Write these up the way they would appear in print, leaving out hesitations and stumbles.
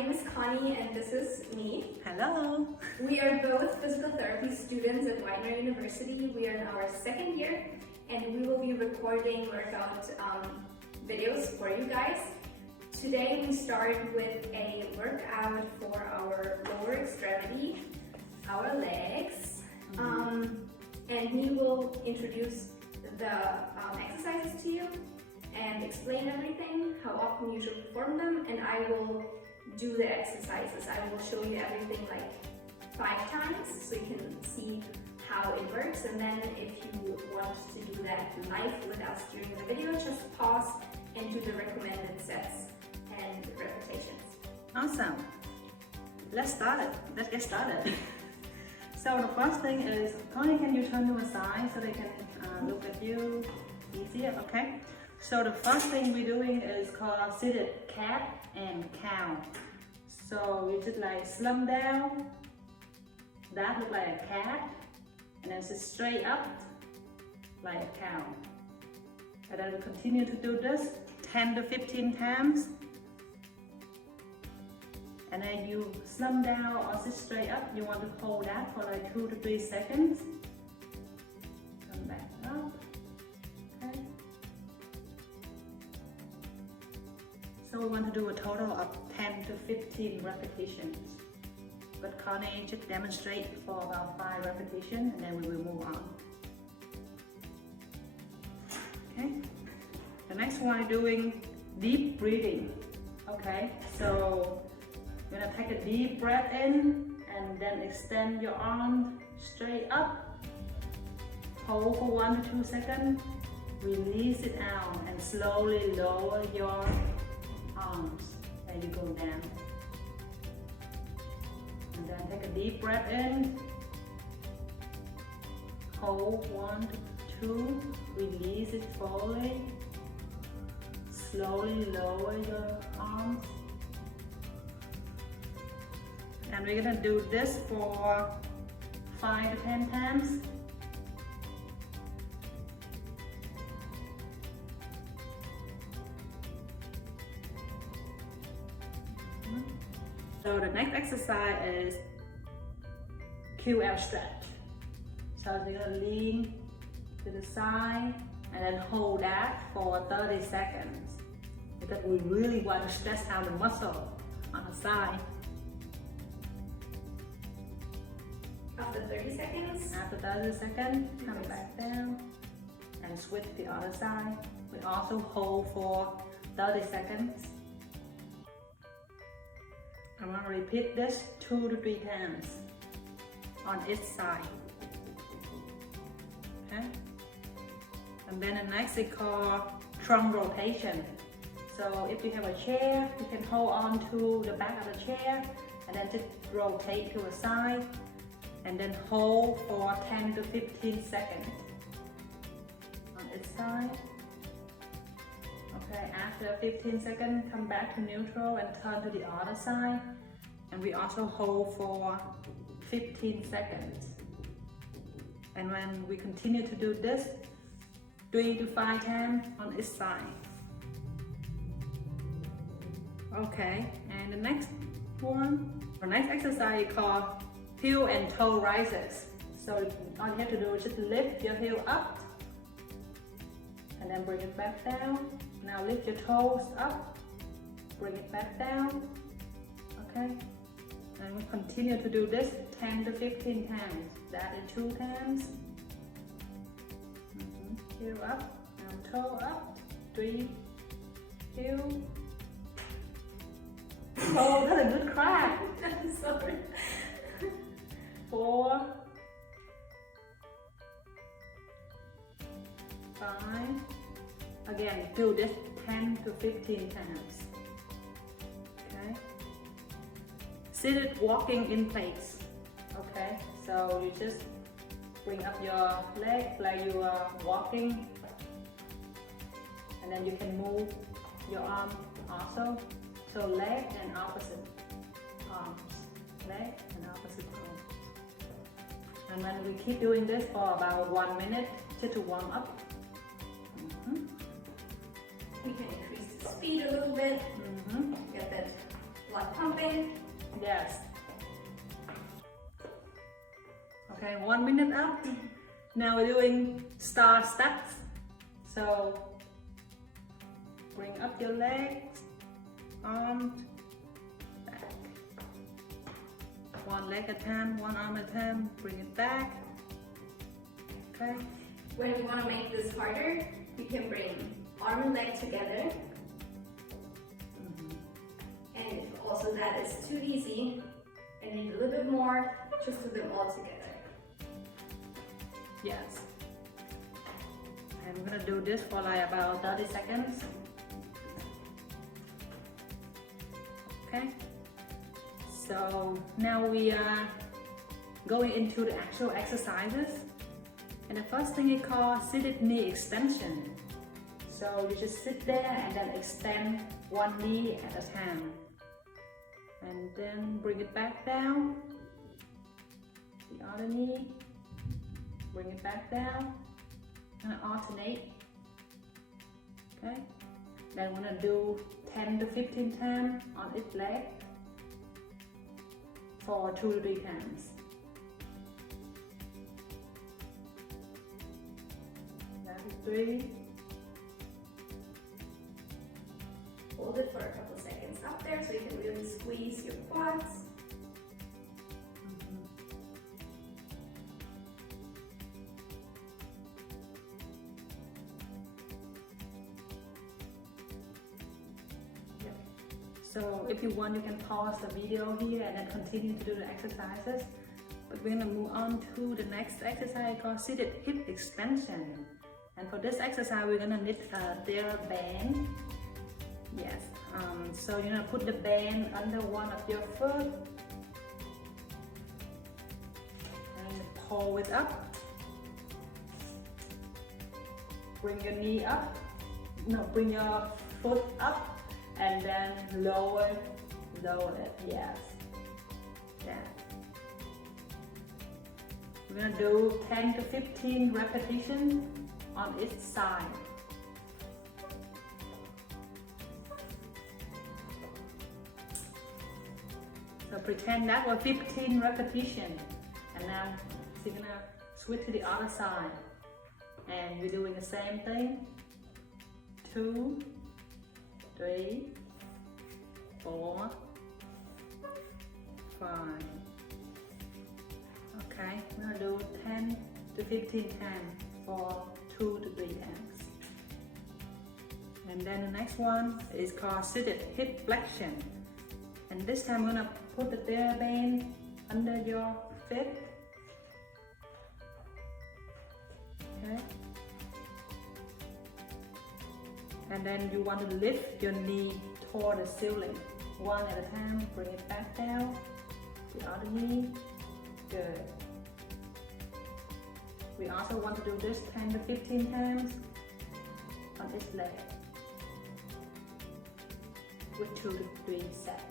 name is Conny and this is Nhi. Hello. We are both physical therapy students at Widener University. We are in our second year and we will be recording workout videos for you guys. Today we start with a workout for our lower extremity, our legs. And he will introduce the exercises to you and explain everything, how often you should perform them, and I will do the exercises. I will show you everything like 5 times so you can see how it works, and then if you want to do that live with us during the video, just pause and do the recommended sets and repetitions. Awesome. Let's get started. So the first thing is, Conny, can you turn to a side so they can look at you easier? Okay. So the first thing we're doing is called seated cat and cow. So you just like slump down, that look like a cat, and then sit straight up like a cow. And then we continue to do this 10 to 15 times. And then you slump down or sit straight up. You want to hold that for like 2 to 3 seconds. Come back up. Okay. So we want to do a total of 10 to 15 repetitions. But Conny just demonstrate for about 5 repetitions and then we will move on. Okay. The next one is doing deep breathing. Okay. So you're gonna take a deep breath in and then extend your arm straight up. Hold for 1 to 2 seconds. Release it out and slowly lower your arms and you go down. And then take a deep breath in. Hold 1 to 2. Release it fully. Slowly lower your arms. And we're gonna do this for 5 to 10 times. So the next exercise is QL stretch. So you're gonna lean to the side and then hold that for 30 seconds. Because we really want to stretch out the muscle on the side. After 30 seconds. After 30 seconds, come back down and switch the other side. We also hold for 30 seconds. I'm going to repeat this 2 to 3 times on each side. Okay? And then the next is called trunk rotation. So if you have a chair, you can hold on to the back of the chair and then just rotate to a side. And then hold for 10 to 15 seconds on each side. Okay, after 15 seconds, come back to neutral and turn to the other side. And we also hold for 15 seconds. And when we continue to do this, 3 to 5 times on each side. Okay, and the next one, the next exercise is called heel and toe rises. So all you have to do is just lift your heel up and then bring it back down. Now lift your toes up, bring it back down. Okay, and we continue to do this 10 to 15 times. That is 2 times. Heel up, now toe up, 3, heel. Oh, that's a good crack. I'm sorry. 4, 5. Again, do this 10 to 15 times. Okay. Seated walking in place. Okay. So you just bring up your leg like you are walking, and then you can move your arm also. So leg and opposite arms. Leg and opposite arms. And when we keep doing this for about 1 minute just to warm up. We can increase the speed a little bit. Get that blood pumping. Yes. Okay, 1 minute up. Now we're doing star steps. So bring up your legs, arms, back. One leg at a time, one arm at a time. Bring it back. Okay. When you want to make this harder, you can bring arm and leg together. And if also that is too easy and you need a little bit more, just do them all together. Yes. And we're gonna do this for like about 30 seconds. Okay. So now we are going into the actual exercises. And the first thing is called seated knee extension. So you just sit there and then extend one knee at a time. And then bring it back down. The other knee. Bring it back down. And alternate. Okay. Then we're gonna do 10 to 15 times on each leg for 2 to 3 times. That is 3. Hold it for a couple seconds up there so you can really squeeze your quads. So if you want, you can pause the video here and then continue to do the exercises. But we're gonna move on to the next exercise called seated hip extension. And for this exercise, we're gonna need a THERA band. Yes. So you're gonna put the band under one of your foot and pull it up. Bring your knee up. No, bring your foot up. And then lower it, yes. Yeah. We're gonna do 10 to 15 repetitions on each side. So pretend that was 15 repetitions. And now you're gonna switch to the other side. And you're doing the same thing. 2, 3, 4, 5. Okay, we're gonna do 10 to 15 times for 2 to 3 times. And then the next one is called seated hip flexion. And this time we're gonna put the THERA band under your feet. Okay. And then you want to lift your knee toward the ceiling. One at a time, bring it back down. The other knee, good. We also want to do this 10 to 15 times on each leg with 2 to 3 sets.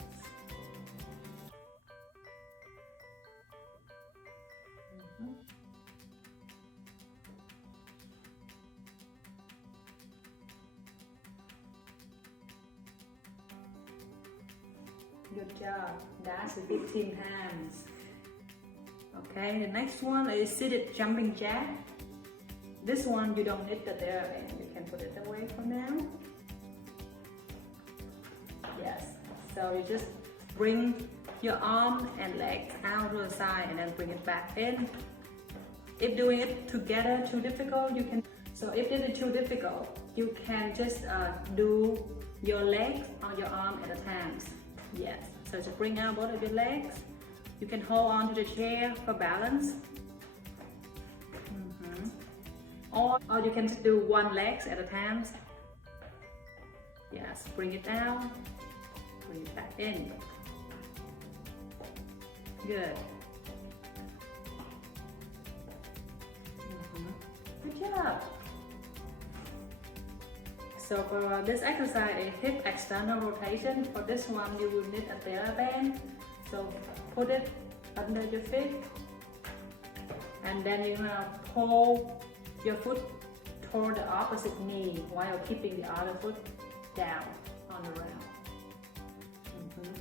Good job. That's 15 times. Okay, the next one is seated jumping jack. This one you don't need the THERA band. You can put it away for now. Yes. So you just bring your arm and legs out to the side and then bring it back in. If doing it together too difficult, you can. So if it is too difficult, you can just do your legs or your arm at a time. Yes, so just bring out both of your legs. You can hold on to the chair for balance. Or you can just do one leg at a time. Yes, bring it down, bring it back in. Good. Good job. So for this exercise is hip external rotation. For this one you will need a THERA band. So put it under your feet and then you're gonna pull your foot toward the opposite knee while keeping the other foot down on the ground.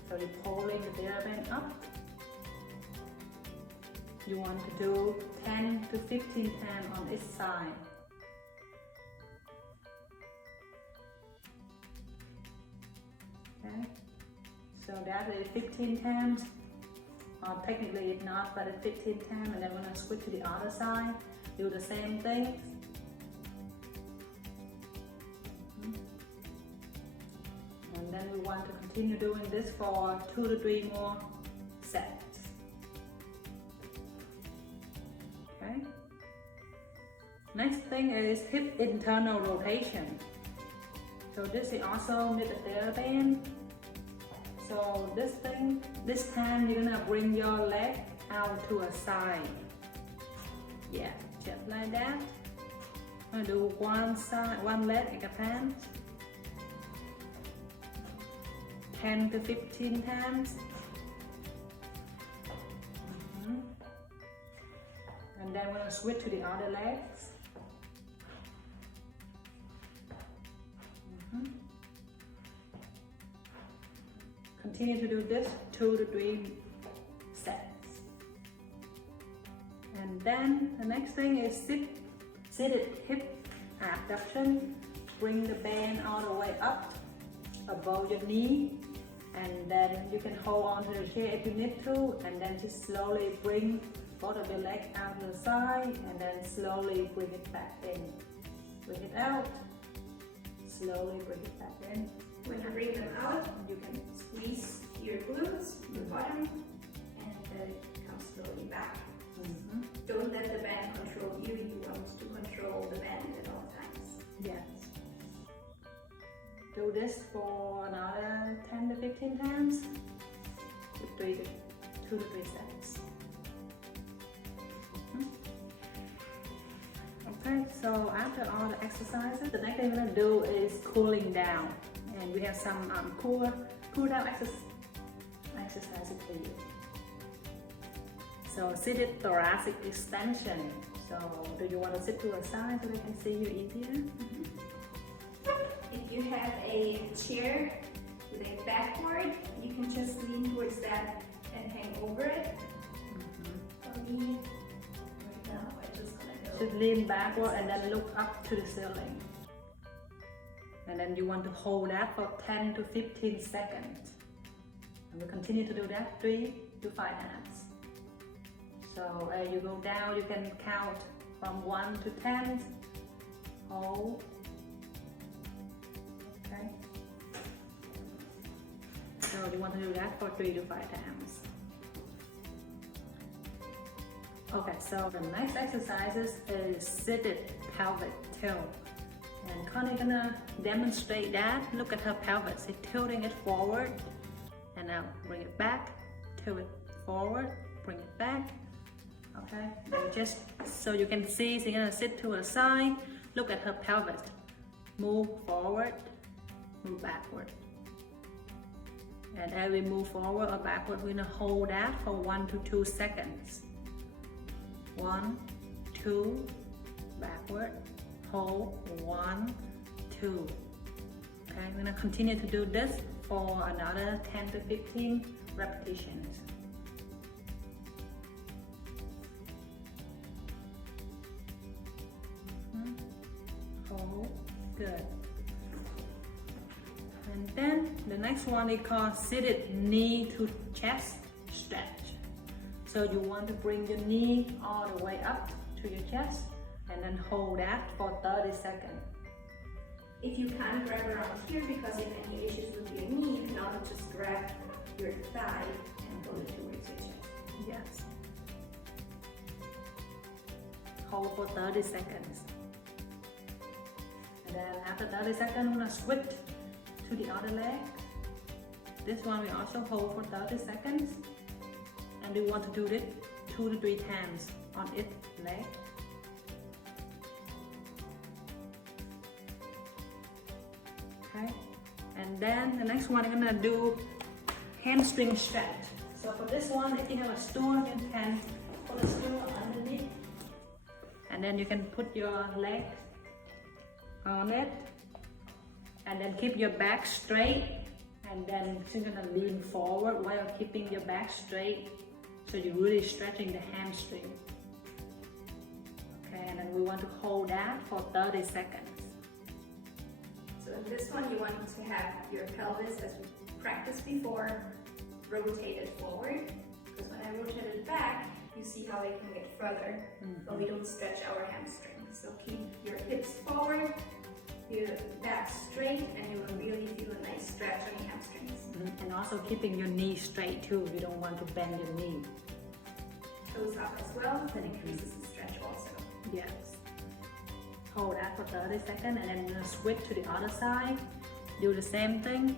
So you're pulling the THERA band up. You want to do 10 to 15 times on each side. Okay, so that is 15 times. Technically it's not, but it's 15 times, and then we're going to switch to the other side. Do the same thing. And then we want to continue doing this for 2 to 3 more sets. Okay. Next thing is hip internal rotation. So this is also with the THERA band. So this time you're gonna bring your leg out to a side. Yeah, just like that. I'm gonna do one side, one leg at a time. 10 to 15 times. And then we're gonna switch to the other legs. Continue to do this 2 to 3 sets. And then the next thing is seated hip abduction. Bring the band all the way up above your knee, and then you can hold on to the chair if you need to, and then just slowly bring both of your legs out to the side, and then slowly bring it back in. Bring it out, slowly bring it back in. When you bring them out, you can squeeze your glutes, your bottom, and then come slowly back. Don't let the band control you. You want to control the band at all times. Yes. Do this for another 10 to 15 times. 2 to 3 sets. Okay, so after all the exercises, the next thing we're going to do is cooling down. And we have some cool down exercises for you. So seated thoracic extension. So do you want to sit to a side so they can see you easier? If you have a chair with a backboard, you can just lean towards that and hang over it. For me, right now, I just gonna go. Should lean backward and then look up to the ceiling. And then you want to hold that for 10 to 15 seconds. And we continue to do that 3 to 5 times. So as you go down, you can count from 1 to 10. Hold. Okay. So you want to do that for 3 to 5 times. Okay, so the next exercises is seated pelvic tilt. And Connie gonna demonstrate that. Look at her pelvis. She's tilting it forward. And now bring it back. Tilt it forward. Bring it back. Okay. And just so you can see, she's gonna sit to her side. Look at her pelvis. Move forward. Move backward. And as we move forward or backward, we're gonna hold that for 1 to 2 seconds. 1, 2, backward. Hold 1, 2. Okay, we're gonna continue to do this for another 10 to 15 repetitions. Hold, good. And then the next one is called seated knee to chest stretch. So you want to bring your knee all the way up to your chest, and then hold that for 30 seconds. If you can't grab around here because you have any issues with your knee, you can also just grab your thigh and pull it towards your chest. Yes. Hold for 30 seconds. And then after 30 seconds, we're gonna switch to the other leg. This one we also hold for 30 seconds. And we want to do it 2 to 3 times on each leg. Okay, and then the next one, I'm gonna do hamstring stretch. So for this one, if you have a stool, you can put a stool underneath, and then you can put your legs on it, and then keep your back straight, And then you're gonna lean forward while keeping your back straight. So you're really stretching the hamstring. Okay, and then we want to hold that for 30 seconds. So in this one, you want to have your pelvis, as we practiced before, rotated forward. Because when I rotate it back, you see how it can get further, but we don't stretch our hamstring. So keep your hips forward, your back straight, and you will really feel a nice stretch on your hamstrings. And also keeping your knee straight too. You don't want to bend your knee. Toes up as well, that increases the stretch also. Yes. Hold that for 30 seconds and then you're gonna switch to the other side. Do the same thing.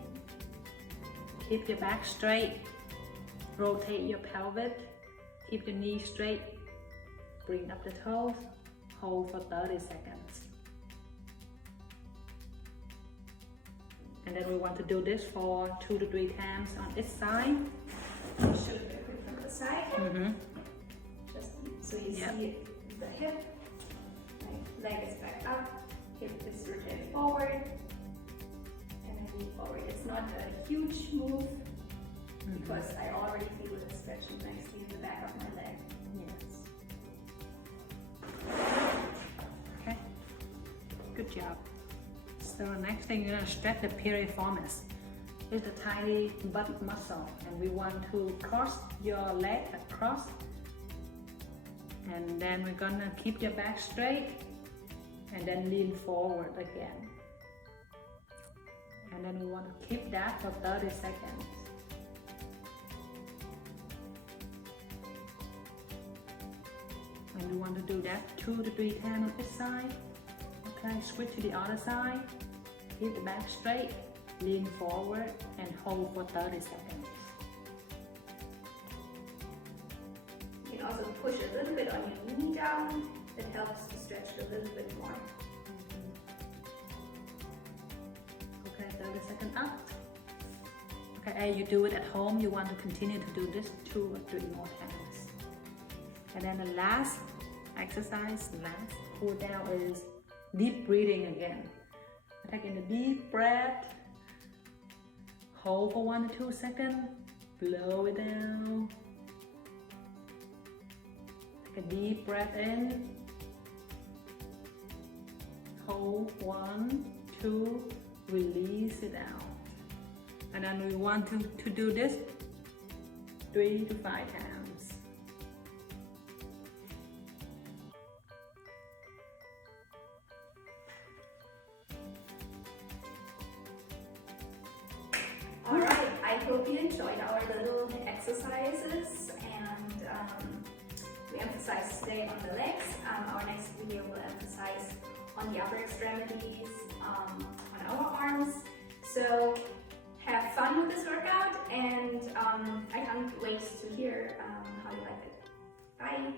Keep your back straight. Rotate your pelvis. Keep your knee straight. Bring up the toes. Hold for 30 seconds. And then we want to do this for 2 to 3 times on each side. Show it a bit from the side. Just so you see the hip. Leg is back up, hip is rotated forward, and then move forward. It's not a huge move because I already feel it stretching nicely in the back of my leg. Yes. Okay. Good job. So next thing, you're gonna stretch the piriformis. It's the tiny butt muscle, and we want to cross your leg across. And then we're gonna keep your back straight. And then lean forward again. And then we want to keep that for 30 seconds. And we want to do that 2 to 3 times on each side. Okay, switch to the other side. Keep the back straight, lean forward, and hold for 30 seconds. You can also push a little bit on your knee down. It helps to stretch a little bit more. Okay, 30 seconds up. Okay, as you do it at home, you want to continue to do this 2 or 3 more times. And then the last exercise, last cool down is deep breathing again. Take in a deep breath, hold for 1 to 2 seconds, blow it down. Take a deep breath in. Hold 1, 2, release it out. And then we want to do this 3 to 5 times. Alright, I hope you enjoyed our little exercises, and we emphasized today on the legs. Our next video will emphasize on the upper extremities, on our arms. So have fun with this workout, and I can't wait to hear how you like it. Bye!